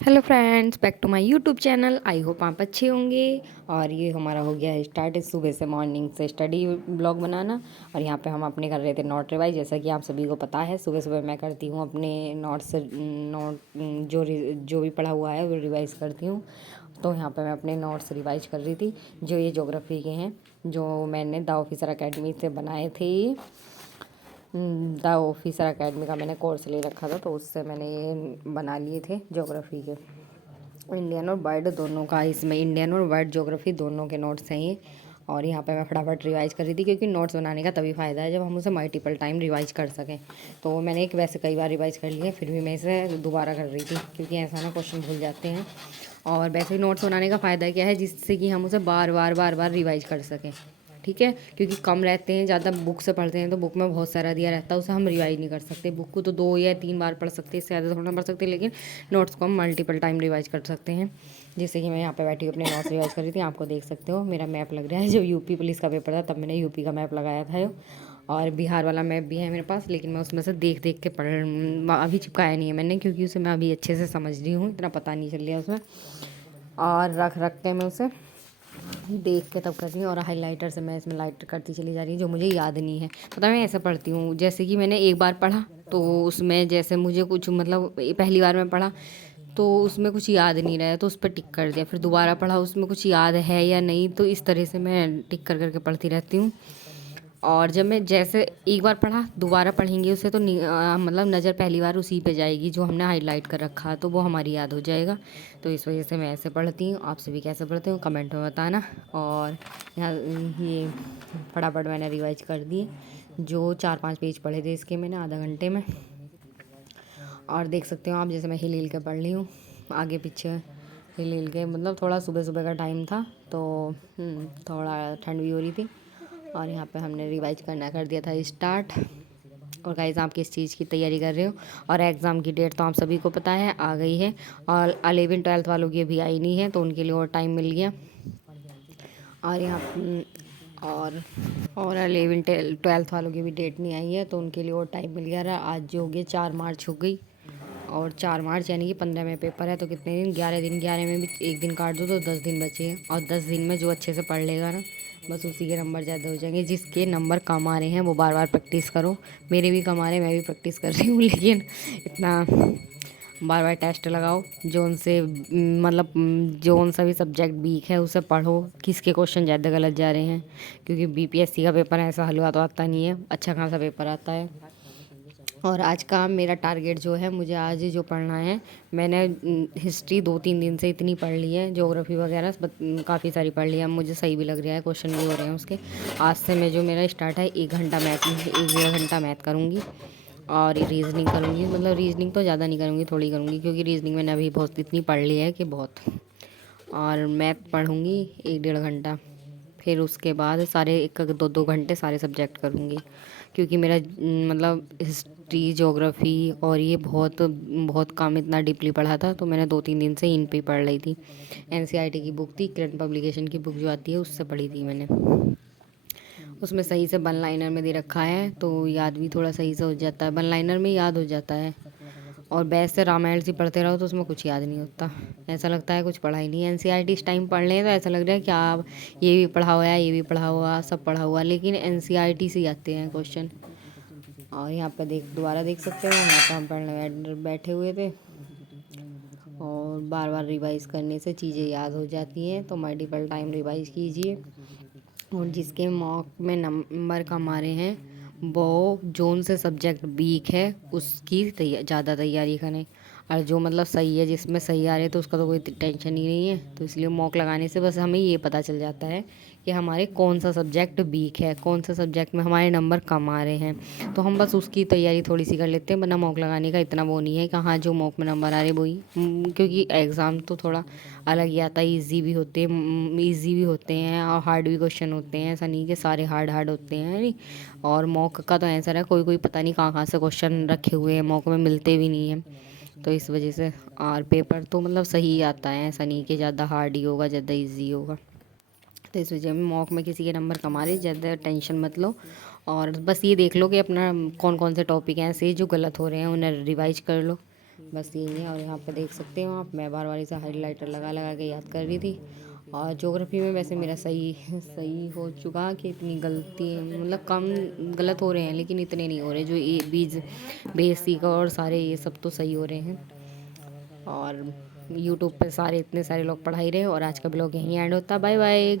Hello friends, back to my YouTube channel. I hope आप अच्छे होंगे। और ये हमारा हो गया है स्टार्ट सुबह से मॉर्निंग से स्टडी ब्लॉग बनाना। और यहाँ पे हम अपने कर रहे थे नोट रिवाइज। जैसा कि आप सभी को पता है, सुबह सुबह मैं करती हूँ अपने नोट जो भी पढ़ा हुआ है वो रिवाइज करती हूँ। तो यहाँ पे मैं अपने नोट्स रिवाइज कर रही थी, जो ये ज्योग्राफी के हैं, जो मैंने द ऑफिसर अकेडमी से बनाए थे। द ऑफिसर अकेडमी का मैंने कोर्स ले रखा था, तो उससे मैंने ये बना लिए थे ज्योग्राफी के। इंडियन और वर्ल्ड दोनों का, इसमें इंडियन और वर्ल्ड ज्योग्राफी दोनों के नोट्स हैं ये। और यहाँ पे मैं फटाफट रिवाइज कर रही थी, क्योंकि नोट्स बनाने का तभी फ़ायदा है जब हम उसे मल्टीपल टाइम रिवाइज कर सकें। तो मैंने एक वैसे कई बार रिवाइज कर लिए, फिर भी मैं इसे दोबारा कर रही थी, क्योंकि ऐसा ना क्वेश्चन भूल जाते हैं। और वैसे ही नोट्स बनाने का फ़ायदा क्या है, जिससे कि हम उसे बार बार बार बार रिवाइज कर सकें। ठीक है, क्योंकि कम रहते हैं, ज़्यादा बुक से पढ़ते हैं तो बुक में बहुत सारा दिया रहता है, उसे हम रिवाइज नहीं कर सकते। बुक को तो 2 या 3 बार पढ़ सकते हैं, इससे ज़्यादा थोड़ा पढ़ सकते हैं, लेकिन नोट्स को हम मल्टीपल टाइम रिवाइज कर सकते हैं। जैसे कि मैं यहाँ पे बैठी अपने नोट्स रिवाइज कर रही थी, आपको देख सकते हो मेरा मैप लग रहा है। जब यूपी पुलिस का पेपर था तब मैंने यूपी का मैप लगाया था, और बिहार वाला मैप भी है मेरे पास, लेकिन मैं उसमें से देख देख के अभी चिपकाया नहीं है मैंने, क्योंकि उसे मैं अभी अच्छे से समझ रही हूँ, इतना पता नहीं चल रहा उसमें। और रख रख के मैं उसे देख के तब कर रही हूँ, और हाइलाइटर से मैं इसमें लाइट करती चली जा रही हूँ, जो मुझे याद नहीं है। पता मैं ऐसे पढ़ती हूँ, जैसे कि मैंने एक बार पढ़ा तो उसमें जैसे मुझे कुछ मतलब पहली बार में पढ़ा तो उसमें कुछ याद नहीं रहा, तो उस पर टिक कर दिया। फिर दोबारा पढ़ा, उसमें कुछ याद है या नहीं, तो इस तरह से मैं टिक कर करके पढ़ती रहती हूँ। और जब मैं जैसे एक बार पढ़ा दोबारा पढ़ेंगे उसे, तो मतलब नज़र पहली बार उसी पे जाएगी जो हमने हाईलाइट कर रखा, तो वो हमारी याद हो जाएगा। तो इस वजह से मैं ऐसे पढ़ती हूँ। आप सभी कैसे पढ़ते हो कमेंट में बताना। और यहाँ ये फटाफट मैंने रिवाइज कर दिए, जो 4-5 पेज पढ़े थे इसके मैंने आधा घंटे में। और देख सकते हो आप, जैसे मैं हिल हिल के पढ़ ली हूँ, आगे पीछे हिल हिल के। मतलब थोड़ा सुबह सुबह का टाइम था, तो थोड़ा ठंड भी हो रही थी। और यहाँ पे हमने रिवाइज करना कर दिया था स्टार्ट। और गाइस, आप किस चीज़ की तैयारी कर रहे हो? और एग्ज़ाम की डेट तो आप सभी को पता है, आ गई है। और 11th-12th वालों की अभी आई नहीं है, तो उनके लिए और टाइम मिल गया। और यहाँ और 11th-12th वालों की भी डेट नहीं आई है, तो उनके लिए और टाइम मिल गया। आज जो हो गया 4 मार्च हो गई, और 4 मार्च यानी कि 15 में पेपर है, तो कितने दिन? 11 दिन। 11 में भी एक दिन काट दो तो 10 दिन बचे हैं। और 10 दिन में जो अच्छे से पढ़ लेगा ना, बस उसी के नंबर ज़्यादा हो जाएंगे। जिसके नंबर कम आ रहे हैं वो बार बार प्रैक्टिस करो। मेरे भी कम आ रहे हैं, मैं भी प्रैक्टिस कर रही हूँ, लेकिन इतना बार बार टेस्ट लगाओ। जो उनसे मतलब जो उन सभी सब्जेक्ट वीक है उसे पढ़ो, किसके क्वेश्चन ज़्यादा गलत जा रहे हैं, क्योंकि बीपीएससी का पेपर ऐसा हलवा तो आता नहीं है, अच्छा खासा पेपर आता है। और आज का मेरा टारगेट जो है, मुझे आज जो पढ़ना है, मैंने हिस्ट्री 2-3 दिन से इतनी पढ़ ली है, ज्योग्राफी वगैरह काफ़ी सारी पढ़ ली है। मुझे सही भी लग रहा है, क्वेश्चन भी हो रहे हैं उसके। आज से मैं जो मेरा स्टार्ट है, 1 घंटा मैथ, 1-1.5 घंटा मैथ करूँगी। और रीजनिंग करूँगी, मतलब रीजनिंग तो ज़्यादा नहीं करूँगी, थोड़ी करूँगी, क्योंकि रीजनिंग मैंने अभी बहुत इतनी पढ़ ली है कि बहुत। और मैथ पढ़ूँगी 1-1.5 घंटा। फिर उसके बाद सारे 1-2 घंटे सारे सब्जेक्ट करूँगी, क्योंकि मेरा मतलब हिस्ट्री ज्योग्राफी और ये बहुत बहुत काम इतना डीपली पढ़ा था, तो मैंने 2-3 दिन से इन पे ही पढ़ रही थी। एनसीईआरटी की बुक थी, करंट पब्लिकेशन की बुक जो आती है, उससे पढ़ी थी मैंने। उसमें सही से वन लाइनर में दे रखा है, तो याद भी थोड़ा सही से हो जाता है, वन लाइनर में याद हो जाता है। और बैस से रामायण से पढ़ते रहो तो उसमें कुछ याद नहीं होता, ऐसा लगता है कुछ पढ़ा ही नहीं। एनसीईआरटी इस टाइम पढ़ लें तो ऐसा लग रहा है क्या अब ये भी पढ़ा हुआ है, ये भी पढ़ा हुआ, सब पढ़ा हुआ, लेकिन एनसीईआरटी से ही आते हैं क्वेश्चन। और यहाँ पे दोबारा देख सकते हो, यहाँ पे हम पढ़ने बैठे हुए थे। और बार बार रिवाइज करने से चीज़ें याद हो जाती हैं, तो मल्टीपल टाइम रिवाइज कीजिए। और जिसके मॉक में नंबर कम आ रहे हैं, वो जोन से सब्जेक्ट वीक है उसकी ज़्यादा तैयारी करें। और जो मतलब सही है, जिसमें सही आ रहे हैं, तो उसका तो कोई टेंशन ही नहीं है। तो इसलिए मॉक लगाने से बस हमें ये पता चल जाता है कि हमारे कौन सा सब्जेक्ट वीक है, कौन सा सब्जेक्ट में हमारे नंबर कम आ रहे हैं, तो हम बस उसकी तैयारी थोड़ी सी कर लेते हैं। वरना मॉक लगाने का इतना वो नहीं है कि हाँ जो मॉक में नंबर आ रहे वही, क्योंकि एग्ज़ाम तो थोड़ा अलग ही आता है। ईजी भी होते हैं और हार्ड भी क्वेश्चन होते हैं, ऐसा नहीं कि सारे हार्ड हार्ड होते हैं, नहीं। और मॉक का तो आंसर है, कोई कोई पता नहीं कहाँ कहाँ से क्वेश्चन रखे हुए हैं, मॉक में मिलते भी नहीं हैं, तो इस वजह से। और पेपर तो मतलब सही आता है, ऐसा नहीं कि ज़्यादा हार्ड ही होगा, ज़्यादा ईजी होगा। तो इस वजह में मॉक में किसी के नंबर कम आ रहे, ज़्यादा टेंशन मत लो। और बस ये देख लो कि अपना कौन कौन से टॉपिक हैं ऐसे जो गलत हो रहे हैं, उन्हें रिवाइज कर लो। बस यही है। और यहाँ पे देख सकते हो आप, मैं बार बार से हाइलाइटर लगा लगा के याद कर रही थी। और ज्योग्राफी में वैसे मेरा सही सही हो चुका कि इतनी गलती मतलब कम गलत हो रहे हैं, लेकिन इतने नहीं हो रहे जो ए बीज बेसिक और सारे ये सब तो सही हो रहे हैं। और यूट्यूब पे सारे इतने सारे लोग पढ़ा ही रहे। और आज का ब्लॉग यहीं एंड होता। Bye bye.